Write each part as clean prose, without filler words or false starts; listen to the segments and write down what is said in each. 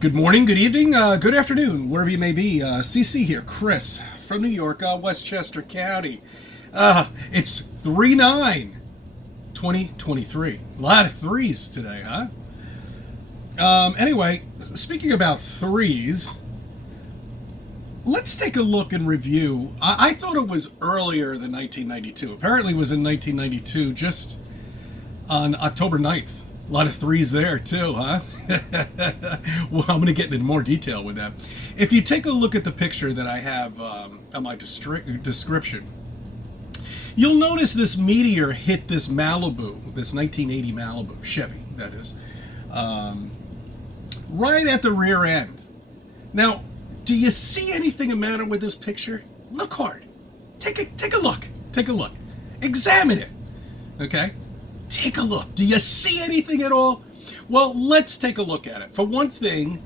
Good morning, good evening, good afternoon, wherever you may be. CC here, Chris from New York, Westchester County. It's 3/9/2023. A lot of threes today, huh? Anyway, speaking about threes, let's take a look and review. I thought it was earlier than 1992. Apparently, it was in 1992, just on October 9th. A lot of threes there, too, huh? Well, I'm going to get into more detail with that. If you take a look at the picture that I have on my description, you'll notice this meteor hit this Malibu, this 1980 Malibu, Chevy, that is, right at the rear end. Now, do you see anything the matter with this picture? Look hard. Take a look. Take a look. Examine it. Okay? Take a look. Do you see anything at all? Well, let's take a look at it. For one thing,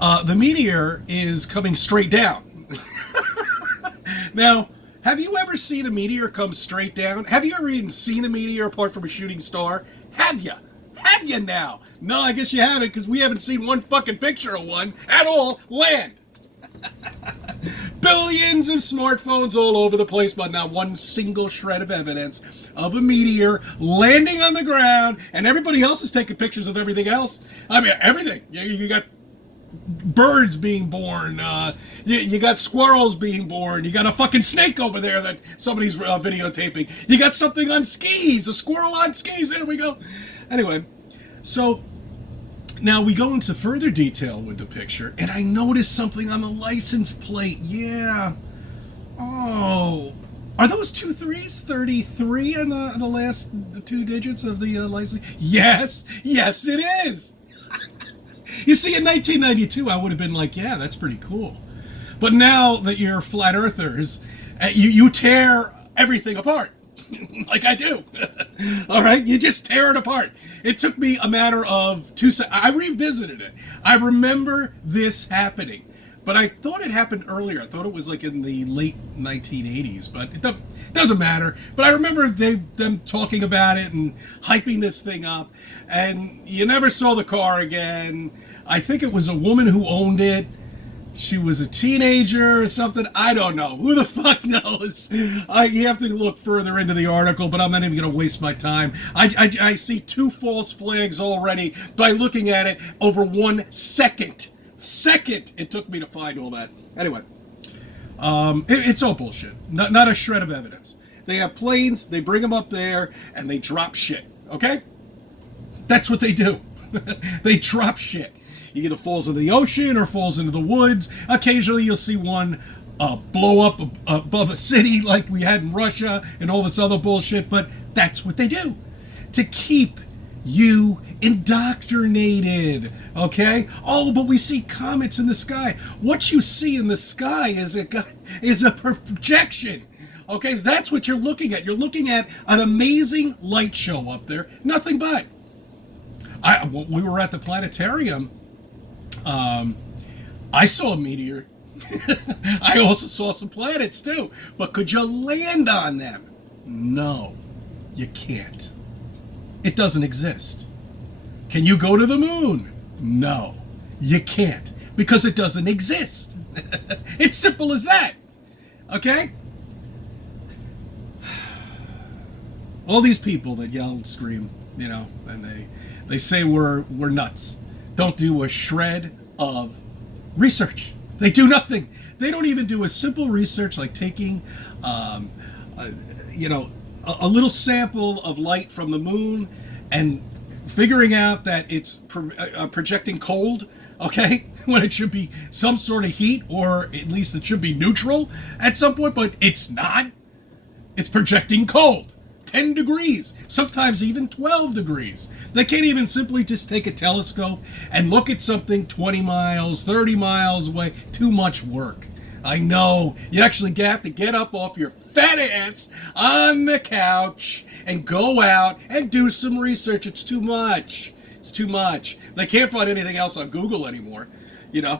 the meteor is coming straight down. Now, have you ever seen a meteor come straight down? Have you ever even seen a meteor apart from a shooting star? Have you? Have you now? No, I guess you haven't, because we haven't seen one fucking picture of one at all land. Billions of smartphones all over the place, but not one single shred of evidence of a meteor landing on the ground, and everybody else is taking pictures of everything else. I mean, everything. You got birds being born, you got squirrels being born, you got a fucking snake over there that somebody's videotaping, you got something on skis, a squirrel on skis, there we go. Anyway, so now we go into further detail with the picture, and I noticed something on the license plate. Yeah. Oh. Are those two threes? 33 on the last two digits of the license? Yes. Yes, it is. You see, in 1992, I would have been like, yeah, that's pretty cool. But now that you're flat earthers, you tear everything apart. Like I do. All right? You just tear it apart. It took me a matter of 2 seconds. I revisited it. I remember this happening. But I thought it happened earlier. I thought it was like in the late 1980s. But it doesn't matter. But I remember them talking about it and hyping this thing up. And you never saw the car again. I think it was a woman who owned it. She was a teenager or something. I don't know. Who the fuck knows? You have to look further into the article, but I'm not even going to waste my time. I see two false flags already by looking at it over 1 second. It took me to find all that. Anyway, it's all bullshit. Not a shred of evidence. They have planes, they bring them up there, and they drop shit. Okay? That's what they do. They drop shit. It either falls into the ocean or falls into the woods. Occasionally you'll see one blow up above a city like we had in Russia and all this other bullshit, but that's what they do. To keep you indoctrinated, okay? Oh, but we see comets in the sky. What you see in the sky is a projection. Okay, that's what you're looking at. You're looking at an amazing light show up there. Nothing but. We were at the planetarium. I saw a meteor. I also saw some planets too. But could you land on them? No, you can't. It doesn't exist. Can you go to the moon? No, you can't, because it doesn't exist. It's simple as that. Okay? All these people that yell and scream, and they say we're nuts, don't do a shred of research. They do nothing. They don't even do a simple research like taking, a little sample of light from the moon and figuring out that it's projecting cold, okay, when it should be some sort of heat, or at least it should be neutral at some point, but it's not. It's projecting cold. 10 degrees, sometimes even 12 degrees. They can't even simply just take a telescope and look at something 20 miles, 30 miles away. Too much work. I know. You actually have to get up off your fat ass on the couch and go out and do some research. It's too much. It's too much. They can't find anything else on Google anymore. It's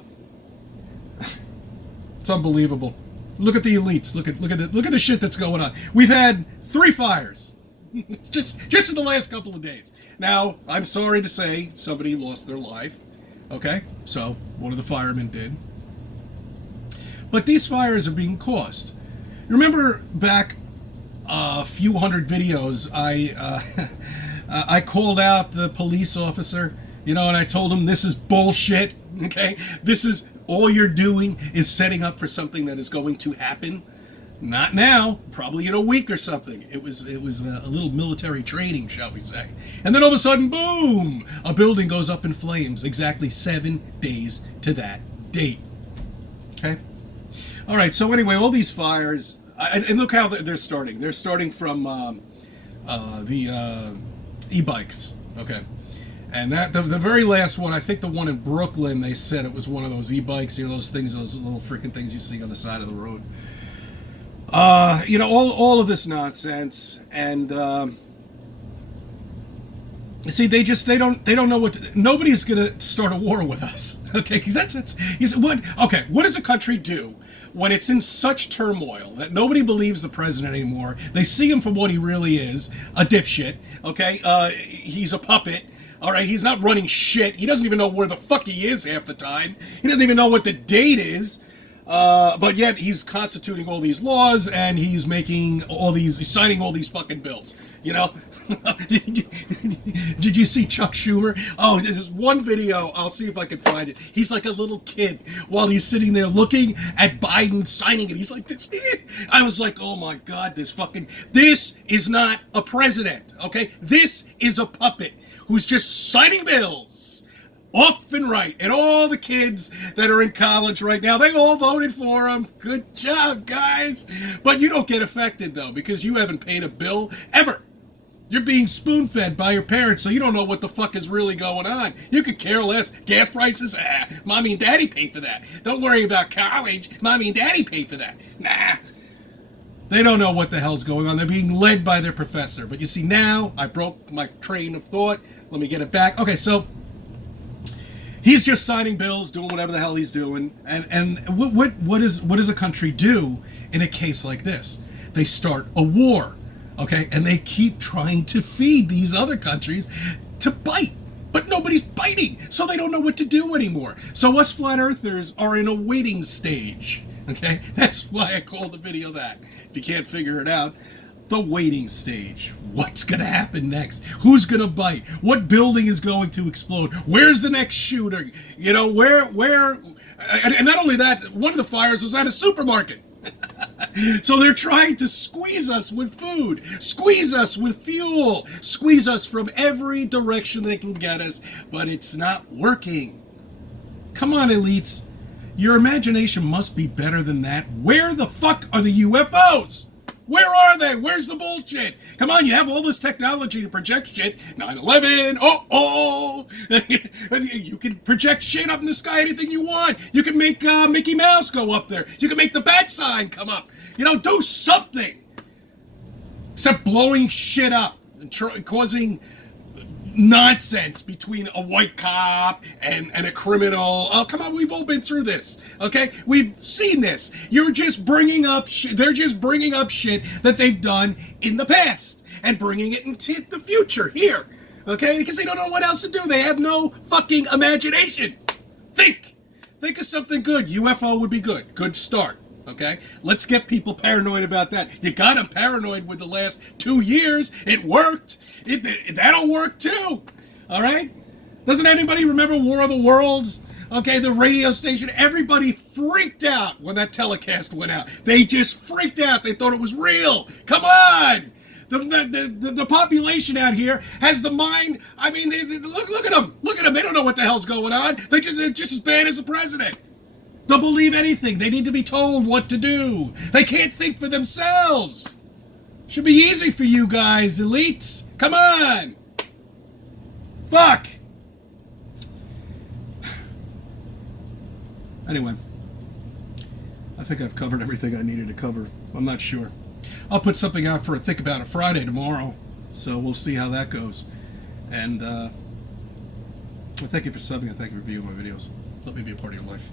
unbelievable. Look at the elites. Look at the shit that's going on. We've had 3 fires just in the last couple of days. Now, I'm sorry to say somebody lost their life. Okay, so one of the firemen did. But these fires are being caused. Remember back a few hundred videos, I called out the police officer, and I told him this is bullshit. Okay, this is all you're doing is setting up for something that is going to happen. Not now, probably in a week or something. It was a little military training, shall we say. And then all of a sudden, boom, a building goes up in flames exactly 7 days to that date. Okay? All right, so anyway, all these fires, and look how they're starting. They're starting from the e-bikes, okay? And that the very last one, I think the one in Brooklyn, they said it was one of those e-bikes, those things, those little freaking things you see on the side of the road. All of this nonsense, and see, they don't know what nobody's gonna start a war with us, okay? Because what does a country do when it's in such turmoil that nobody believes the president anymore? They see him for what he really is, a dipshit, okay? He's a puppet. All right, he's not running shit. He doesn't even know where the fuck he is half the time. He doesn't even know what the date is. But yet he's constituting all these laws, and he's signing all these fucking bills. Did you see Chuck Schumer? Oh, there's one video. I'll see if I can find it. He's like a little kid while he's sitting there looking at Biden signing it. He's like this. I was like, oh my God, this is not a president. Okay, this is a puppet who's just signing bills off and right. And all the kids that are in college right now, they all voted for him. Good job, guys. But you don't get affected, though, because you haven't paid a bill ever. You're being spoon-fed by your parents, so you don't know what the fuck is really going on. You could care less. Gas prices? Mommy and daddy pay for that. Don't worry about college. Mommy and daddy pay for that. Nah. They don't know what the hell's going on. They're being led by their professor. But you see, now I broke my train of thought. Let me get it back. Okay, so he's just signing bills, doing whatever the hell he's doing. And what does a country do in a case like this? They start a war, okay? And they keep trying to feed these other countries to bite. But nobody's biting, so they don't know what to do anymore. So us flat earthers are in a waiting stage, okay? That's why I called the video that. If you can't figure it out, the waiting stage. What's going to happen next? Who's going to bite? What building is going to explode? Where's the next shooter? Where? And not only that, one of the fires was at a supermarket. So they're trying to squeeze us with food, squeeze us with fuel, squeeze us from every direction they can get us, but it's not working. Come on, elites. Your imagination must be better than that. Where the fuck are the UFOs? Where are they? Where's the bullshit? Come on, you have all this technology to project shit. 9/11, you can project shit up in the sky, anything you want. You can make Mickey Mouse go up there. You can make the bat sign come up. Do something. Except blowing shit up and causing nonsense between a white cop and a criminal. Oh, come on, we've all been through this, okay? We've seen this. You're just bringing up shit. They're just bringing up shit that they've done in the past and bringing it into the future here, okay? Because they don't know what else to do. They have no fucking imagination. Think of something good. UFO would be good. Good start. Okay, let's get people paranoid about that. You got them paranoid with the last 2 years. It worked. That'll work too. All right? Doesn't anybody remember War of the Worlds? Okay, the radio station. Everybody freaked out when that telecast went out. They just freaked out. They thought it was real. Come on. The population out here has the mind. I mean, look at them. Look at them. They don't know what the hell's going on. They're just as bad as the president. They'll believe anything. They need to be told what to do. They can't think for themselves. Should be easy for you guys, elites. Come on. Fuck. Anyway, I think I've covered everything I needed to cover. I'm not sure. I'll put something out for a Think About It Friday tomorrow, so we'll see how that goes. And well, thank you for subbing and thank you for viewing my videos. Let me be a part of your life.